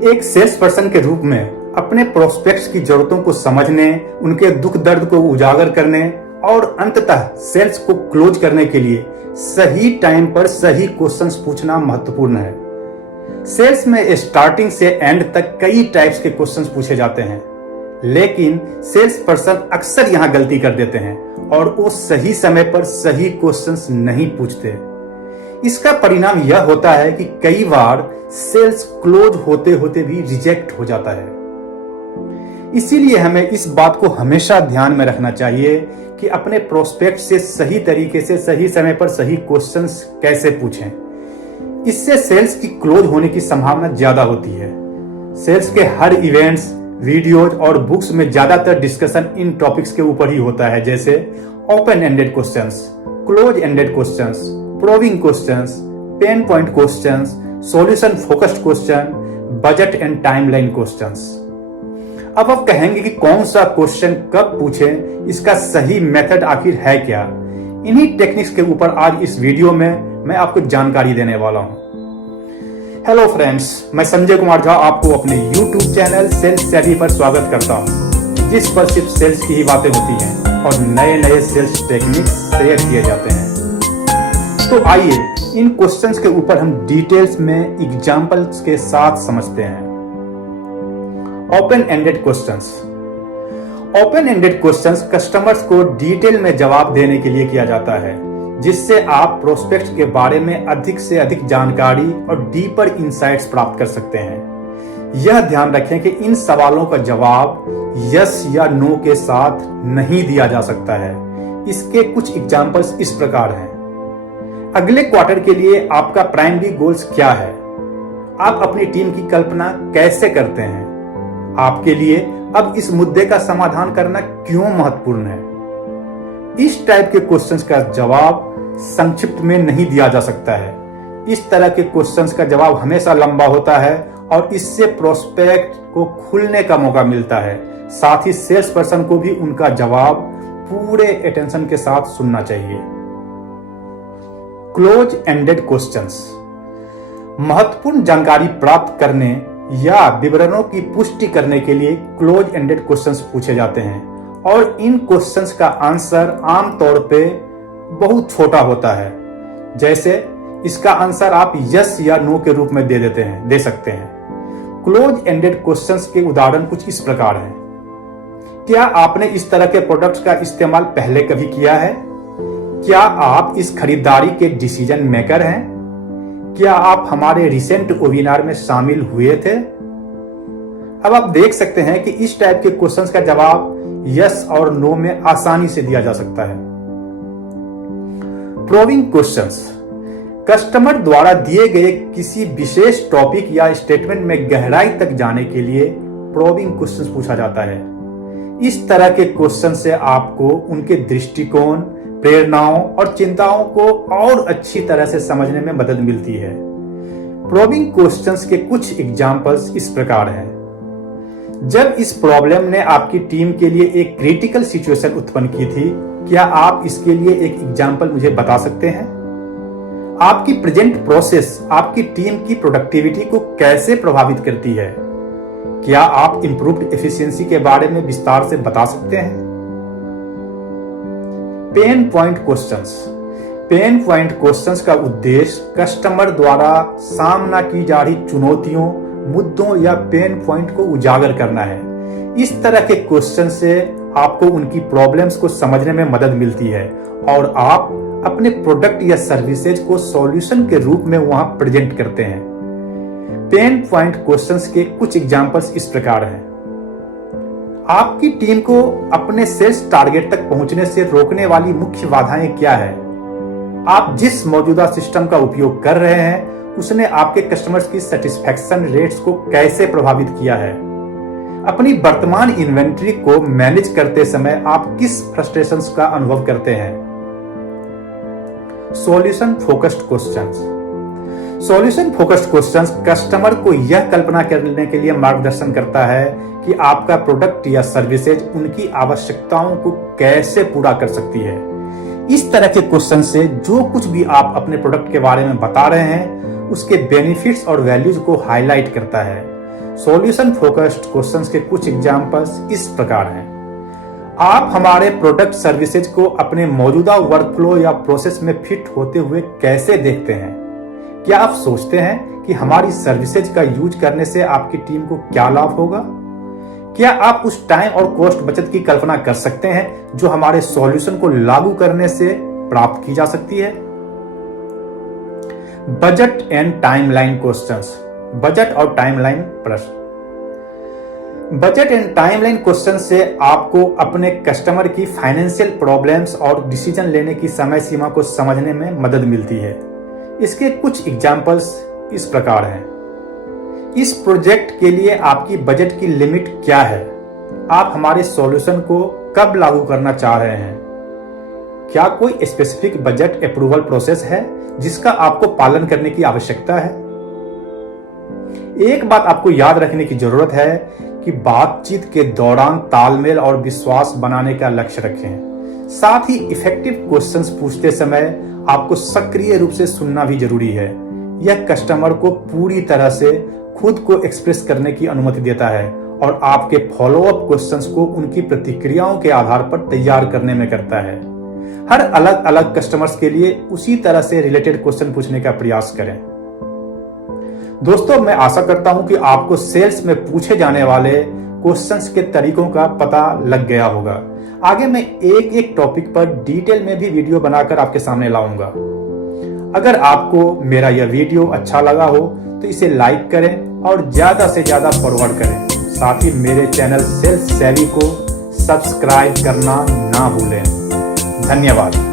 एक sales person के रूप में अपने प्रोस्पेक्ट्स की जरूरतों को समझने, उनके दुख दर्द को उजागर करने और अंततः सेल्स को क्लोज करने के लिए सही टाइम पर सही क्वेश्चंस पूछना महत्वपूर्ण है। सेल्स में स्टार्टिंग से एंड तक कई टाइप्स के क्वेश्चंस पूछे जाते हैं, लेकिन सेल्स पर्सन अक्सर यहां गलती कर देते हैं और वो सही समय पर सही क्वेश्चंस नहीं पूछते। इसका परिणाम यह होता है कि कई बार सेल्स क्लोज होते होते भी रिजेक्ट हो जाता है। इसीलिए हमें इस बात को हमेशा ध्यान में रखना चाहिए कि अपने प्रोस्पेक्ट से सही तरीके से सही समय पर सही क्वेश्चंस कैसे पूछें। इससे सेल्स की क्लोज होने की संभावना ज्यादा होती है। सेल्स के हर इवेंट्स, वीडियोज और बुक्स में ज्यादातर डिस्कशन इन टॉपिक्स के ऊपर ही होता है, जैसे open ended questions, close ended questions, probing questions, pain point questions, solution focused question, budget and timeline questions. अब आप कहेंगे कि कौन सा क्वेश्चन कब पूछें, इसका सही मेथड आखिर है क्या? इन्हीं टेक्निक्स के ऊपर आज इस वीडियो में मैं आपको जानकारी देने वाला हूं। हेलो फ्रेंड्स, मैं संजय कुमार झा आपको अपने YouTube चैनल सेल्स सेवी पर स्वागत करता हूं, जिस पर सिर्फ सेल्स की ही बातें होती हैं और नए नए सेल्स टेक्निक्स शेयर किए जाते हैं। तो आइए इन क्वेश्चंस के ऊपर हम डिटेल्स में एग्जांपल्स के साथ समझते हैं। Open ended questions. Open ended questions customers को डिटेल में जवाब देने के लिए किया जाता है, जिससे आप प्रोस्पेक्ट के बारे में अधिक से अधिक जानकारी और डीपर इंसाइट्स प्राप्त कर सकते हैं। यह ध्यान रखें कि इन सवालों का जवाब यस या नो के साथ नहीं दिया जा सकता है। इसके कुछ एग्जांपल्स इस प्रकार हैं। अगले क्वार्टर के लिए आपका प्राइमरी गोल्स क्या है? आप अपनी टीम की कल्पना कैसे करते हैं? आपके लिए अब इस मुद्दे का समाधान करना क्यों महत्वपूर्ण है? इस टाइप के क्वेश्चंस का जवाब संक्षिप्त में नहीं दिया जा सकता है। इस तरह के क्वेश्चंस का जवाब हमेशा लंबा होता है और इससे प्रोस्पेक्ट को खुलने का मौका मिलता है। साथ ही सेल्स पर्सन को भी उनका जवाब पूरे अटेंशन के साथ सुनना चाहिए। Close ended questions. महत्वपूर्ण जानकारी प्राप्त करने या विवरणों की पुष्टि करने के लिए क्लोज एंडेड क्वेश्चंस पूछे जाते हैं और इन क्वेश्चंस का आंसर आमतौर पे बहुत छोटा होता है। जैसे इसका आंसर आप यस या नो के रूप में दे सकते हैं। क्लोज एंडेड क्वेश्चंस के उदाहरण कुछ इस प्रकार हैं। क्या आपने इस तरह के प्रोडक्ट्स का इस्तेमाल पहले कभी किया है? क्या आप इस खरीदारी के डिसीजन मेकर हैं? क्या आप हमारे रिसेंट वेबिनार में शामिल हुए थे? अब आप देख सकते हैं कि इस टाइप के क्वेश्चंस का जवाब यस और नो में आसानी से दिया जा सकता है। Probing questions. कस्टमर द्वारा दिए गए किसी विशेष टॉपिक या स्टेटमेंट में गहराई तक जाने के लिए प्रोबिंग क्वेश्चंस पूछा जाता है। इस तरह के क्वेश्चन से आपको उनके दृष्टिकोण, प्रेरणाओं और चिंताओं को और अच्छी तरह से समझने में मदद मिलती है। प्रोबिंग क्वेश्चंस के कुछ एग्जांपल्स इस प्रकार हैं। जब इस प्रॉब्लम ने आपकी टीम के लिए एक क्रिटिकल सिचुएशन उत्पन्न की थी, क्या आप इसके लिए एक एग्जांपल मुझे बता सकते हैं? आपकी प्रेजेंट प्रोसेस आपकी टीम की प्रोडक्टिविटी को कैसे प्रभावित करती है? क्या आप इंप्रूव्ड एफिशिएंसी के बारे में विस्तार से बता सकते हैं? Pain point questions. Pain point questions का उद्देश्य कस्टमर द्वारा सामना की जा रही चुनौतियों, मुद्दों या पेन पॉइंट को उजागर करना है। इस तरह के क्वेश्चन से आपको उनकी प्रॉब्लम्स को समझने में मदद मिलती है और आप अपने प्रोडक्ट या सर्विसेज को सॉल्यूशन के रूप में वहां प्रेजेंट करते हैं। पेन पॉइंट क्वेश्चंस के कुछ एग्जांपल्स इस प्रकार हैं। आपकी टीम को अपने सेल्स टारगेट तक पहुंचने से रोकने वाली मुख्य बाधाएं क्या है? आप जिस मौजूदा सिस्टम का उपयोग कर रहे हैं उसने आपके कस्टमर्स की सेटिस्फैक्शन रेट्स को कैसे प्रभावित किया है? अपनी वर्तमान इन्वेंट्री को मैनेज करते समय आप किस फ्रस्ट्रेशंस का अनुभव करते हैं? Solution focused questions. Solution focused questions customer को यह कल्पना करने के लिए मार्गदर्शन करता है कि आपका प्रोडक्ट या सर्विसेज उनकी आवश्यकताओं को कैसे पूरा कर सकती है। इस तरह के क्वेश्चन से जो कुछ भी आप अपने प्रोडक्ट के बारे में बता रहे हैं उसके बेनिफिट्स और वैल्यूज को हाईलाइट करता है। सॉल्यूशन फोकस्ड क्वेश्चंस के कुछ एग्जांपल्स इस प्रकार हैं। आप हमारे प्रोडक्ट सर्विसेज को अपने मौजूदा वर्कफ्लो या प्रोसेस में फिट होते हुए कैसे देखते हैं? क्या आप सोचते हैं कि हमारी सर्विसेज का यूज करने से आपकी टीम को क्या लाभ होगा? क्या आप उस टाइम और कॉस्ट बचत की कल्पना कर सकते हैं जो हमारे सॉल्यूशन को लागू करने से प्राप्त की जा सकती है? Budget and timeline questions. Budget और टाइमलाइन प्रश्न। बजट एंड टाइमलाइन क्वेश्चन से आपको अपने कस्टमर की फाइनेंशियल प्रॉब्लम्स और डिसीजन लेने की समय सीमा को समझने में मदद मिलती है। इसके कुछ एग्जांपल्स इस प्रकार हैं। इस प्रोजेक्ट के लिए आपकी बजट की लिमिट क्या है? आप हमारे सॉल्यूशन को कब लागू करना चाह रहे हैं? क्या कोई स्पेसिफिक बजट अप्रूवल प्रोसेस है जिसका आपको पालन करने की आवश्यकता है? एक बात आपको याद रखने की जरूरत है कि बातचीत के दौरान तालमेल और विश्वास बनाने का लक्ष्य रखें। साथ ही इफेक्टिव क्वेश्चंस पूछते समय आपको सक्रिय रूप से सुनना भी जरूरी है। यह कस्टमर को पूरी तरह से खुद को एक्सप्रेस करने की अनुमति देता है और आपके फॉलोअप क्वेश्चंस को उनकी प्रतिक्रियाओं के आधार पर तैयार करने में करता है। हर अलग अलग कस्टमर्स के लिए उसी तरह से रिलेटेड क्वेश्चन पूछने का प्रयास करें। दोस्तों, मैं आशा करता हूं कि आपको सेल्स में पूछे जाने वाले क्वेश्चंस के तरीकों का पता लग गया होगा। आगे मैं एक एक टॉपिक पर डिटेल में भी वीडियो बनाकर आपके सामने लाऊंगा। अगर आपको मेरा यह वीडियो अच्छा लगा हो तो इसे लाइक करें और ज्यादा से ज्यादा फॉरवर्ड करें। साथ ही मेरे चैनल सेल्स सेवी को सब्सक्राइब करना ना भूलें। धन्यवाद।